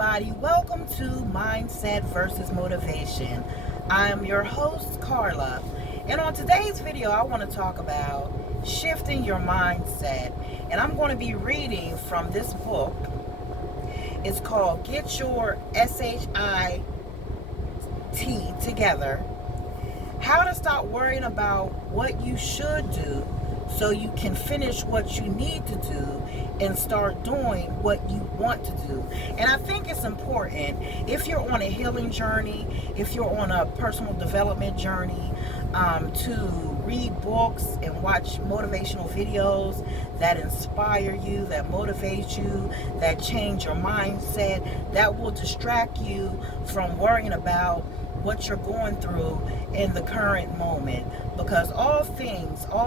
everybody. Welcome to Mindset versus Motivation. I am your host, Carla. And on today's video, I want to talk about shifting your mindset. And I'm going to be reading from this book. It's called Get Your SHIT Together. How to stop worrying about what you should do so you can finish what you need to do and start doing what you want to do. And I think it's important, if you're on a healing journey, if you're on a personal development journey, to read books and watch motivational videos that inspire you, that motivate you, that change your mindset, that will distract you from worrying about what you're going through in the current moment. Because all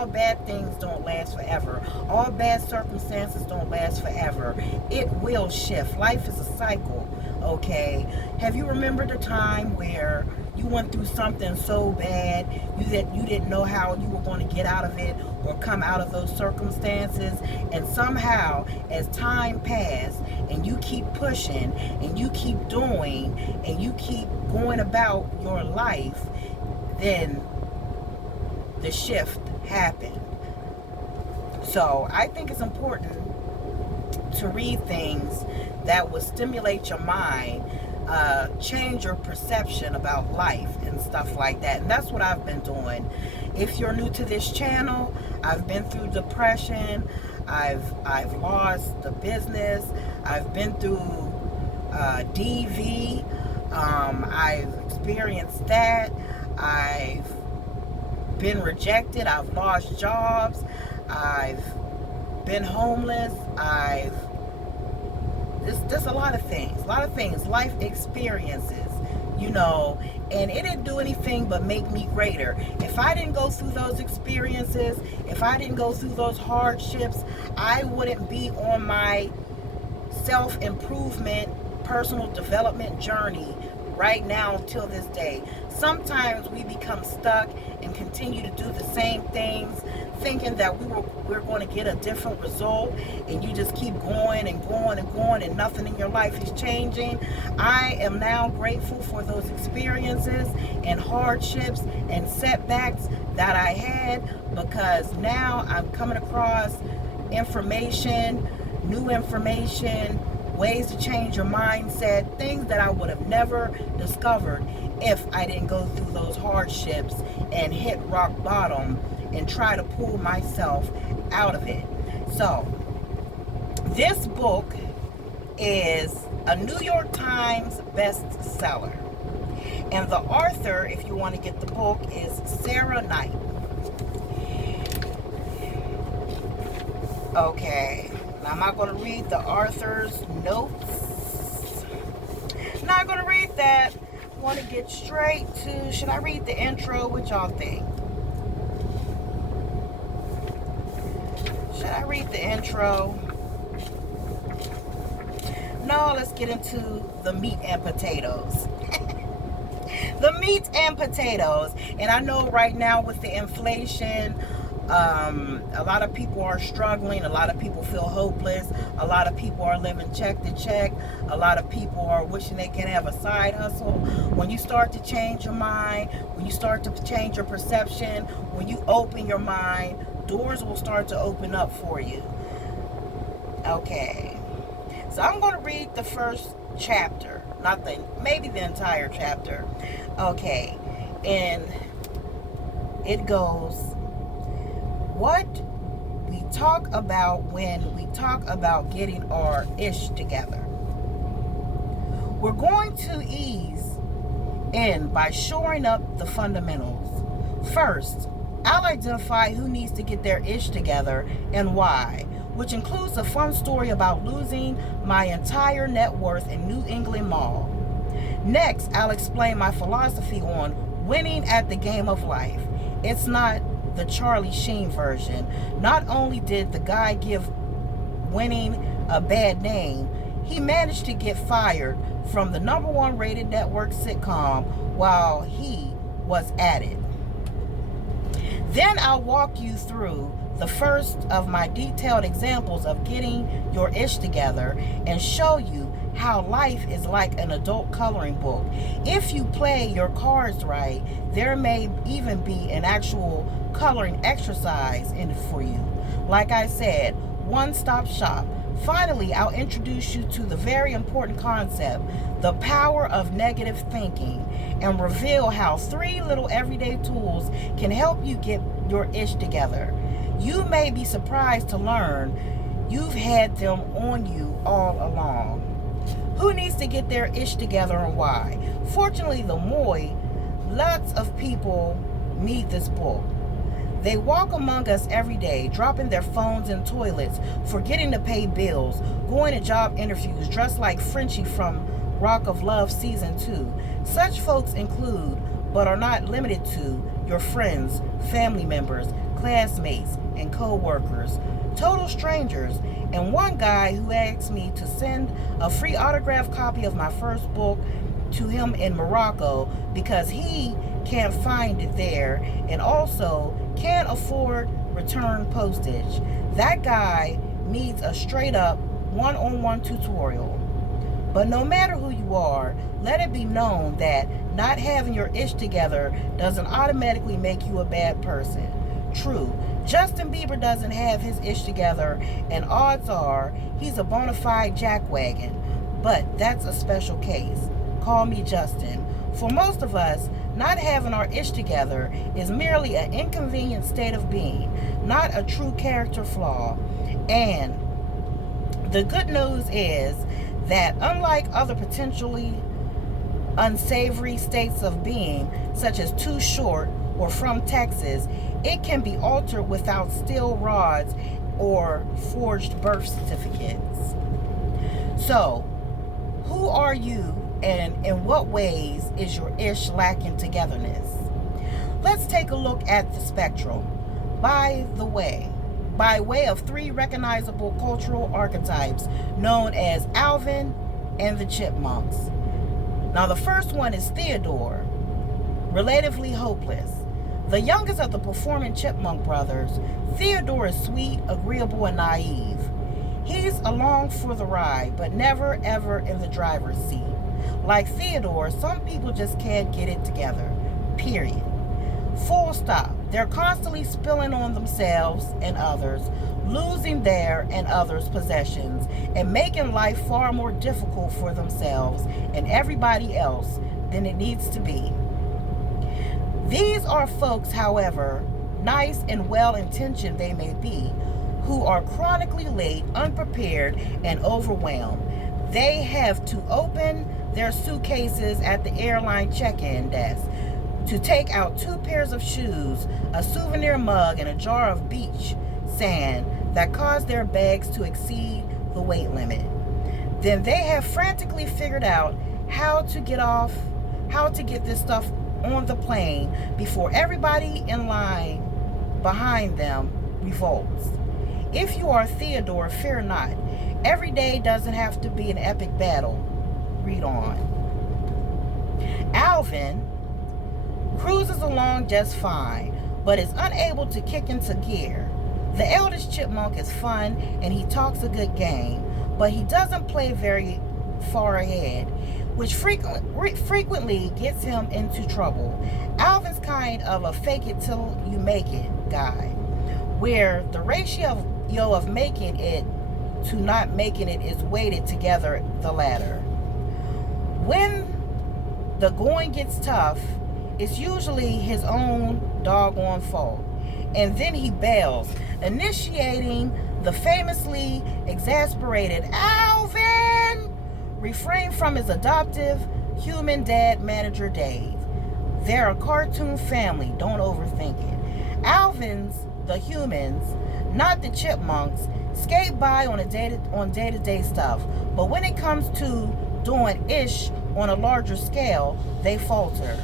bad things don't last forever. All bad circumstances don't last forever. It will shift. Life is a cycle, okay? Have you remembered a time where you went through something so bad you didn't know how you were going to get out of it or come out of those circumstances, and somehow as time passed and you keep pushing and you keep doing and you keep going about your life, then the shift happened. So I think it's important to read things that will stimulate your mind, change your perception about life and stuff like that. And that's what I've been doing. If you're new to this channel, I've been through depression. I've lost the business. I've been through DV. I've experienced that. I've been rejected. I've lost jobs. I've been homeless. There's a lot of things, life experiences, and it didn't do anything but make me greater. If I didn't go through those experiences, if I didn't go through those hardships, I wouldn't be on my self-improvement, personal development journey right now till this day. Sometimes we become stuck and continue to do the same things, thinking that we're going to get a different result, and you just keep going and going and going, and nothing in your life is changing. I am now grateful for those experiences and hardships and setbacks that I had, because now I'm coming across information, new information, ways to change your mindset, things that I would have never discovered if I didn't go through those hardships and hit rock bottom and try to pull myself out of it. So this book is a New York Times bestseller, and the author, if you want to get the book, is Sarah Knight. Okay, now I'm not going to read the author's notes. Not going to read that. I want to get straight to, should I read the intro? What y'all think? Should I read the intro? No, let's get into the meat and potatoes. The meat and potatoes. And I know right now with the inflation, a lot of people are struggling. A lot of people feel hopeless. A lot of people are living check to check. A lot of people are wishing they can have a side hustle. When you start to change your mind, when you start to change your perception, when you open your mind, doors will start to open up for you. Okay, so I'm going to read the first chapter, maybe the entire chapter. Okay, and it goes, what we talk about when we talk about getting our ish together. We're going to ease in by shoring up the fundamentals. First, I'll identify who needs to get their ish together and why, which includes a fun story about losing my entire net worth in New England Mall. Next, I'll explain my philosophy on winning at the game of life. It's not the Charlie Sheen version. Not only did the guy give winning a bad name, he managed to get fired from the #1 rated network sitcom while he was at it. Then I'll walk you through the first of my detailed examples of getting your ish together and show you how life is like an adult coloring book. If you play your cards right, there may even be an actual coloring exercise in it for you. Like I said, one-stop shop. Finally, I'll introduce you to the very important concept, the power of negative thinking, and reveal how 3 little everyday tools can help you get your ish together. You may be surprised to learn you've had them on you all along. Who needs to get their ish together and why? Fortunately, the Moi, lots of people need this book. They walk among us every day, dropping their phones in toilets, forgetting to pay bills, going to job interviews dressed like Frenchie from Rock of Love Season 2. Such folks include, but are not limited to, your friends, family members, classmates, and co-workers, total strangers, and one guy who asked me to send a free autographed copy of my first book to him in Morocco because he can't find it there and also can't afford return postage. That guy needs a straight up one-on-one tutorial. But no matter who you are, let it be known that not having your ish together doesn't automatically make you a bad person. True, Justin Bieber doesn't have his ish together, and odds are he's a bona fide jackwagon. But that's a special case. Call me Justin. For most of us, not having our ish together is merely an inconvenient state of being, not a true character flaw. And the good news is that unlike other potentially unsavory states of being, such as too short or from Texas, it can be altered without steel rods or forged birth certificates. So, who are you and in what ways is your ish lacking togetherness? Let's take a look at the spectrum. By way of 3 recognizable cultural archetypes known as Alvin and the Chipmunks. Now the first one is Theodore, relatively hopeless. The youngest of the performing Chipmunk brothers, Theodore is sweet, agreeable, and naive. He's along for the ride, but never ever in the driver's seat. Like Theodore, some people just can't get it together. Period. Full stop. They're constantly spilling on themselves and others, losing their and others' possessions, and making life far more difficult for themselves and everybody else than it needs to be. These are folks, however, nice and well-intentioned they may be, who are chronically late, unprepared, and overwhelmed. They have to open their suitcases at the airline check-in desk to take out 2 pairs of shoes, a souvenir mug, and a jar of beach sand that caused their bags to exceed the weight limit. Then they have frantically figured out how to get this stuff on the plane before everybody in line behind them revolts. If you are Theodore, fear not. Every day doesn't have to be an epic battle. Read on. Alvin cruises along just fine, but is unable to kick into gear. The eldest chipmunk is fun and he talks a good game, but he doesn't play very far ahead, which frequently gets him into trouble. Alvin's kind of a fake it till you make it guy, where the ratio of making it to not making it is weighted together the latter. When the going gets tough, it's usually his own doggone fault, and then he bails, initiating the famously exasperated Alvin refrain from his adoptive human dad manager Dave. They're a cartoon family, don't overthink it. Alvin's, the humans, not the chipmunks, skate by on day-to-day stuff, but when it comes to doing ish on a larger scale, they falter.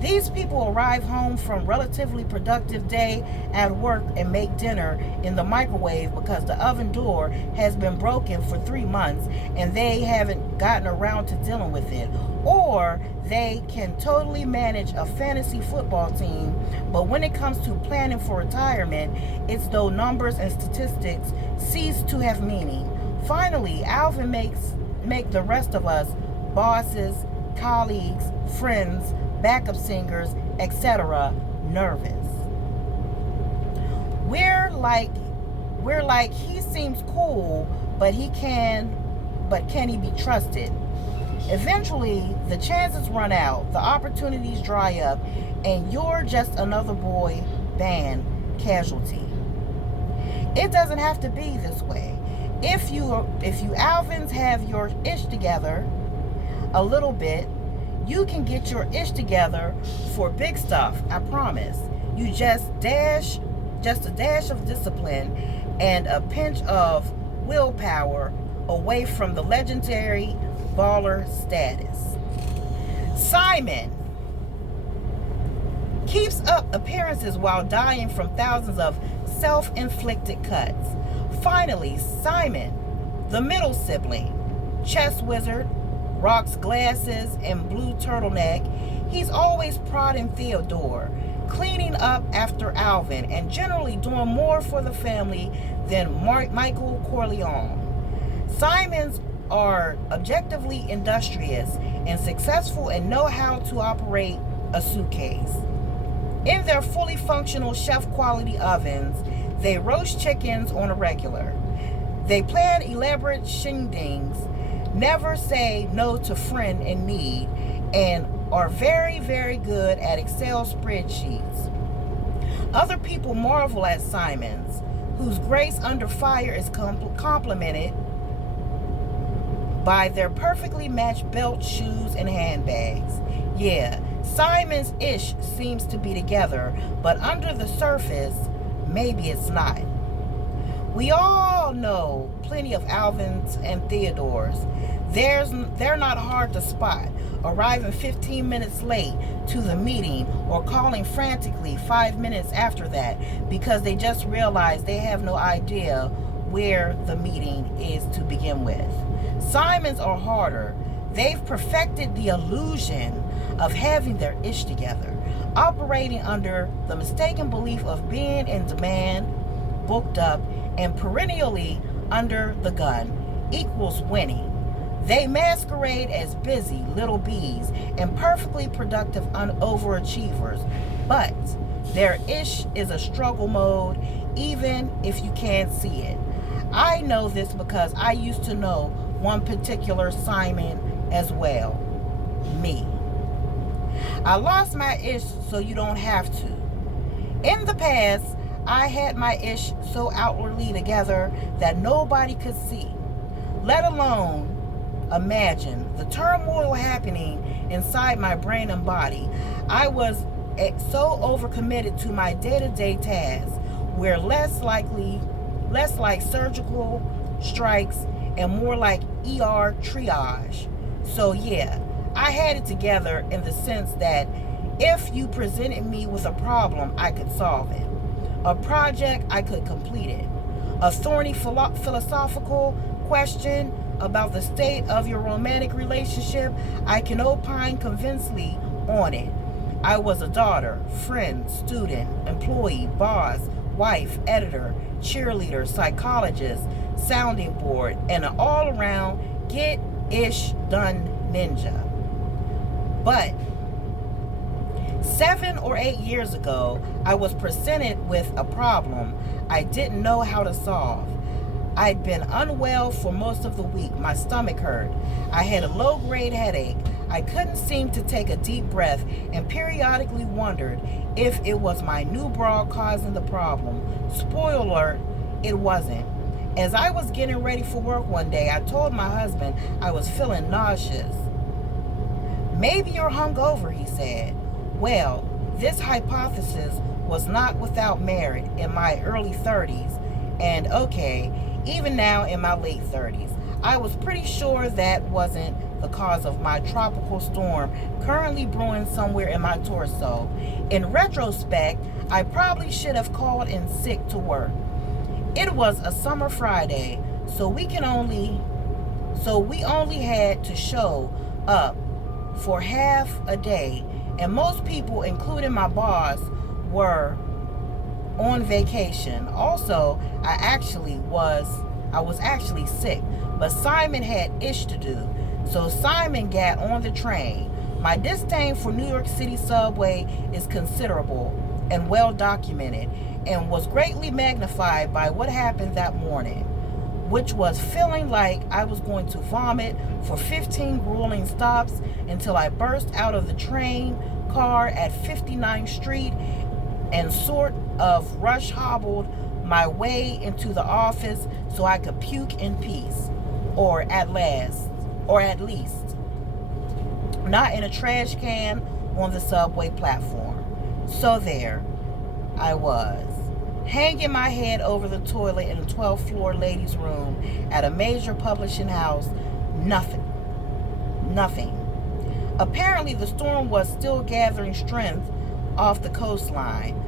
These people arrive home from relatively productive day at work and make dinner in the microwave because the oven door has been broken for 3 months and they haven't gotten around to dealing with it. Or they can totally manage a fantasy football team, but when it comes to planning for retirement, it's though numbers and statistics cease to have meaning. Finally, Alvin make the rest of us, bosses, colleagues, friends, backup singers, etc., nervous. We're like he seems cool, but can he be trusted? Eventually, the chances run out, the opportunities dry up, and you're just another boy band casualty. It doesn't have to be this way. If you Alvins have your ish together a little bit, you can get your ish together for big stuff, I promise. You just a dash of discipline and a pinch of willpower away from the legendary baller status. Simon keeps up appearances while dying from thousands of self-inflicted cuts. Finally, Simon, the middle sibling, chess wizard, rocks glasses and blue turtleneck. He's always prodding Theodore, cleaning up after Alvin, and generally doing more for the family than Michael Corleone. Simons are objectively industrious and successful and know how to operate a suitcase. In their fully functional chef-quality ovens, they roast chickens on a regular. They plan elaborate shindigs, never say no to friend in need, and are very, very good at Excel spreadsheets. Other people marvel at Simons, whose grace under fire is complemented by their perfectly matched belt, shoes, and handbags. Yeah, Simon's ish seems to be together, but under the surface, maybe it's not. We all know plenty of Alvins and Theodores. They're not hard to spot, arriving 15 minutes late to the meeting or calling frantically 5 minutes after that because they just realized they have no idea where the meeting is to begin with. Simons are harder. They've perfected the illusion of having their ish together, operating under the mistaken belief of being in demand, booked up, and perennially under the gun equals winning. They masquerade as busy little bees and perfectly productive overachievers, but their ish is a struggle mode even if you can't see it. I know this because I used to know one particular Simon as well. Me. I lost my ish so you don't have to. In the past, I had my ish so outwardly together that nobody could see, let alone imagine the turmoil happening inside my brain and body. I was so overcommitted to my day-to-day tasks, where less like surgical strikes and more like ER triage. So yeah, I had it together in the sense that if you presented me with a problem, I could solve it. A project, I could complete it. A thorny philosophical question about the state of your romantic relationship, I can opine convincingly on it. I was a daughter, friend, student, employee, boss, wife, editor, cheerleader, psychologist, sounding board, and an all-around get-ish-done ninja. But 7 or 8 years ago, I was presented with a problem I didn't know how to solve. I'd been unwell for most of the week. My stomach hurt. I had a low-grade headache. I couldn't seem to take a deep breath and periodically wondered if it was my new bra causing the problem. Spoiler alert, it wasn't. As I was getting ready for work one day, I told my husband I was feeling nauseous. Maybe you're hungover, he said. Well, this hypothesis was not without merit in my early 30s, and okay, even now in my late 30s. I was pretty sure that wasn't the cause of my tropical storm currently brewing somewhere in my torso. In retrospect, I probably should have called in sick to work. It was a summer Friday, so we only had to show up for half a day, and most people, including my boss, were on vacation. Also, I was actually sick, but Simon had ish to do, so Simon got on the train. My disdain for New York City subway is considerable and well documented, and was greatly magnified by what happened that morning, which was feeling like I was going to vomit for 15 grueling stops until I burst out of the train car at 59th Street and sort of rush hobbled my way into the office so I could puke in peace, or at least not in a trash can on the subway platform. So there I was, hanging my head over the toilet in the 12th floor ladies' room at a major publishing house. Nothing. Apparently the storm was still gathering strength off the coastline.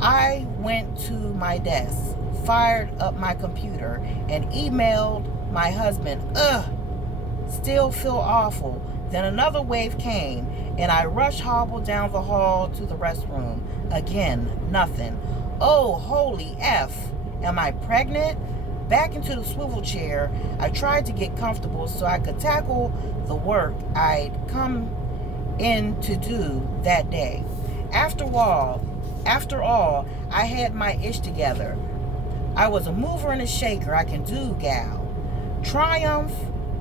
I went to my desk, fired up my computer, and emailed my husband. Still feel awful. Then another wave came, and I rush hobbled down the hall to the restroom. Again, nothing. Oh, holy F. Am I pregnant? Back into the swivel chair, I tried to get comfortable so I could tackle the work I'd come in to do that day. After all, I had my ish together. I was a mover and a shaker. I can do, gal. Triumph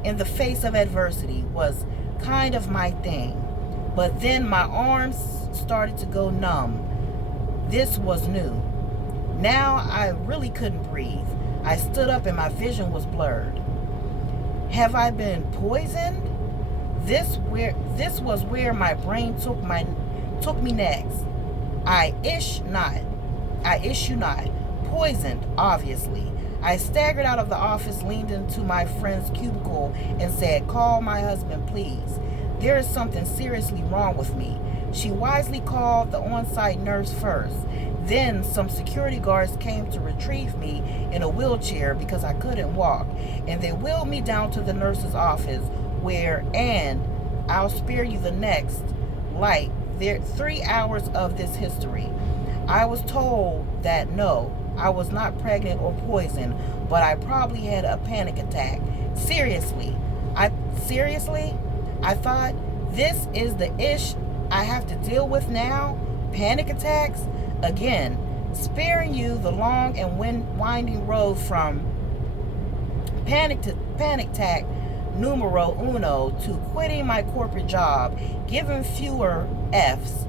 in the face of adversity was kind of my thing. But then my arms started to go numb. This was new. Now I really couldn't breathe. I stood up and my vision was blurred. Have I been poisoned? This was where my brain took me next. I ish you not. Poisoned, obviously. I staggered out of the office, leaned into my friend's cubicle, and said, "Call my husband, please. There is something seriously wrong with me." She wisely called the on-site nurse first. Then some security guards came to retrieve me in a wheelchair because I couldn't walk, and they wheeled me down to the nurse's office and I'll spare you the next, 3 hours of this history. I was told that no, I was not pregnant or poisoned, but I probably had a panic attack. Seriously, I thought, this is the ish I have to deal with now? Panic attacks? Again, sparing you the long and winding road from panic attack numero uno to quitting my corporate job, giving fewer F's,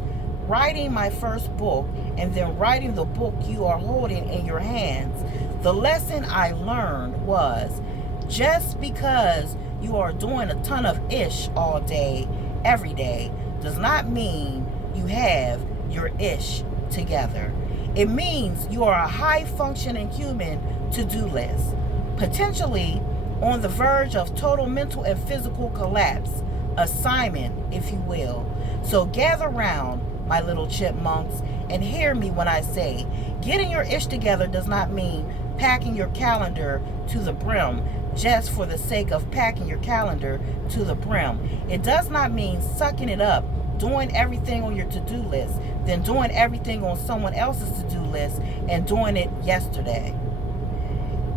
writing my first book, and then writing the book you are holding in your hands. The lesson I learned was, just because you are doing a ton of ish all day, every day, does not mean you have your ish together. It means you are a high-functioning human to-do list, potentially on the verge of total mental and physical collapse, assignment, if you will. So gather round, my little chipmunks, and hear me when I say, getting your ish together does not mean packing your calendar to the brim just for the sake of packing your calendar to the brim. It does not mean sucking it up, doing everything on your to-do list, then doing everything on someone else's to-do list and doing it yesterday.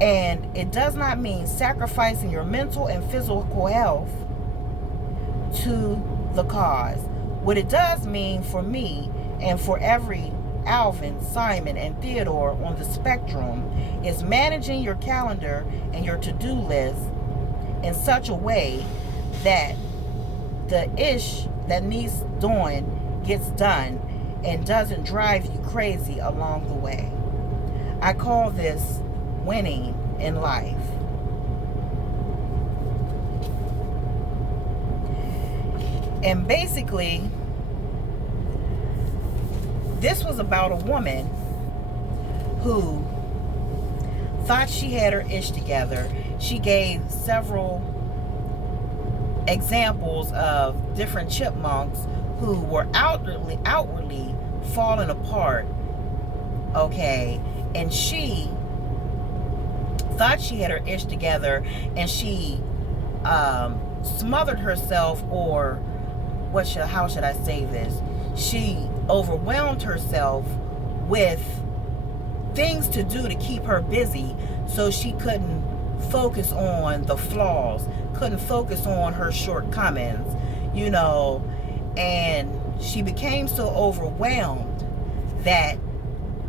And it does not mean sacrificing your mental and physical health to the cause. What it does mean for me and for every Alvin, Simon, and Theodore on the spectrum is managing your calendar and your to-do list in such a way that the ish that needs doing gets done and doesn't drive you crazy along the way. I call this winning in life. And basically, this was about a woman who thought she had her ish together, she gave several examples of different chipmunks who were outwardly falling apart, okay, and she thought she had her ish together, and she smothered herself, or how should I say this? She overwhelmed herself with things to do to keep her busy, so she couldn't focus on the flaws, couldn't focus on her shortcomings, you know, and she became so overwhelmed that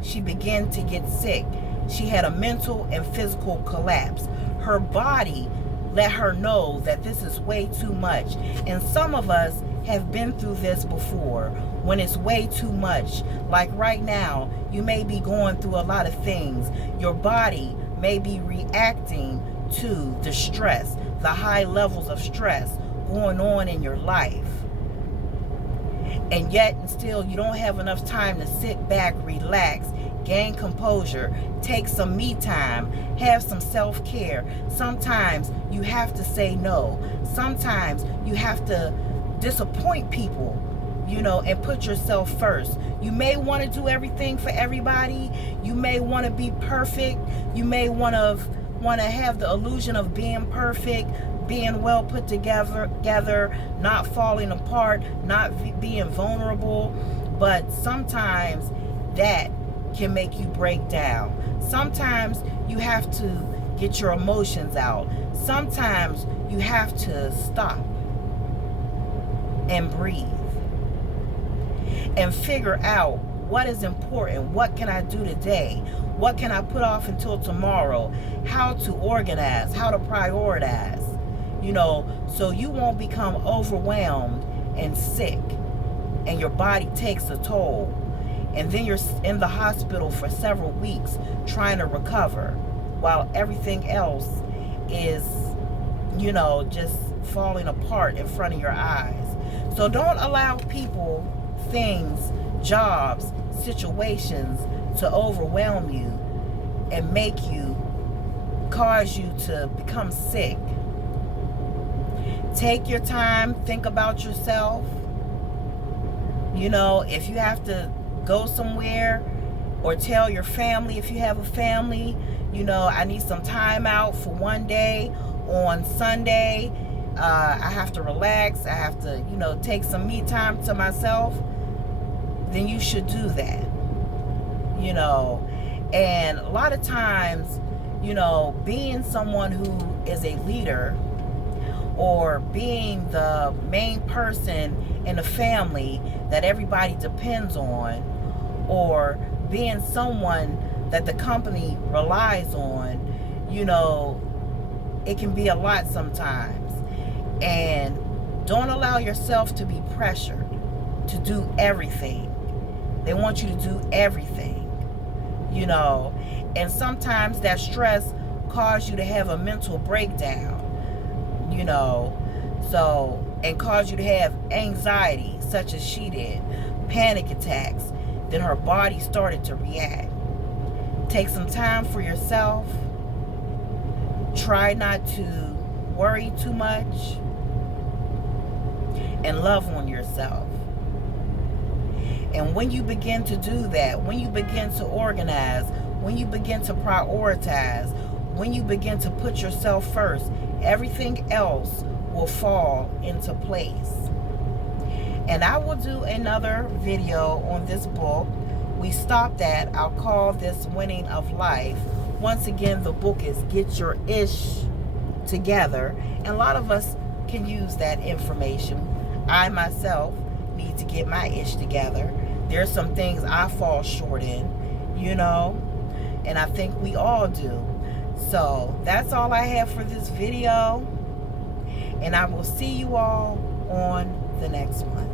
she began to get sick. She had a mental and physical collapse. Her body let her know that this is way too much. And some of us have been through this before, when it's way too much. Like right now, you may be going through a lot of things. Your body may be reacting to the stress, the high levels of stress going on in your life. And yet and still you don't have enough time to sit back, relax, gain composure, take some me time, have some self-care. Sometimes you have to say no. Sometimes you have to disappoint people, you know, and put yourself first. You may want to do everything for everybody. You may want to be perfect. You may want to have the illusion of being perfect, being well put together, not falling apart, not being vulnerable. But sometimes that can make you break down. Sometimes you have to get your emotions out. Sometimes you have to stop and breathe and figure out what is important. What can I do today? What can I put off until tomorrow? How to organize, how to prioritize, you know, so you won't become overwhelmed and sick and your body takes a toll. And then you're in the hospital for several weeks trying to recover while everything else is, you know, just falling apart in front of your eyes. So don't allow people, things, jobs, situations to overwhelm you and cause you to become sick. Take your time, think about yourself. You know, if you have to go somewhere, or tell your family, if you have a family, you know, I need some time out for one day on Sunday. I have to relax. I have to, you know, take some me time to myself. Then you should do that, you know. And a lot of times, you know, being someone who is a leader, or being the main person in the family that everybody depends on, or being someone that the company relies on, you know, it can be a lot sometimes. And don't allow yourself to be pressured to do everything. They want you to do everything, you know. And sometimes that stress causes you to have a mental breakdown, you know, so, and cause you to have anxiety, such as she did, panic attacks. Then her body started to react. Take some time for yourself. Try not to worry too much, and love on yourself. And when you begin to do that, when you begin to organize, when you begin to prioritize, when you begin to put yourself first, everything else will fall into place. And I will do another video on this book. We stopped at, I'll call this Winning of Life. Once again, the book is Get Your Ish Together. And a lot of us can use that information. I myself need to get my ish together. There's some things I fall short in, you know, and I think we all do. So that's all I have for this video. And I will see you all on the next one.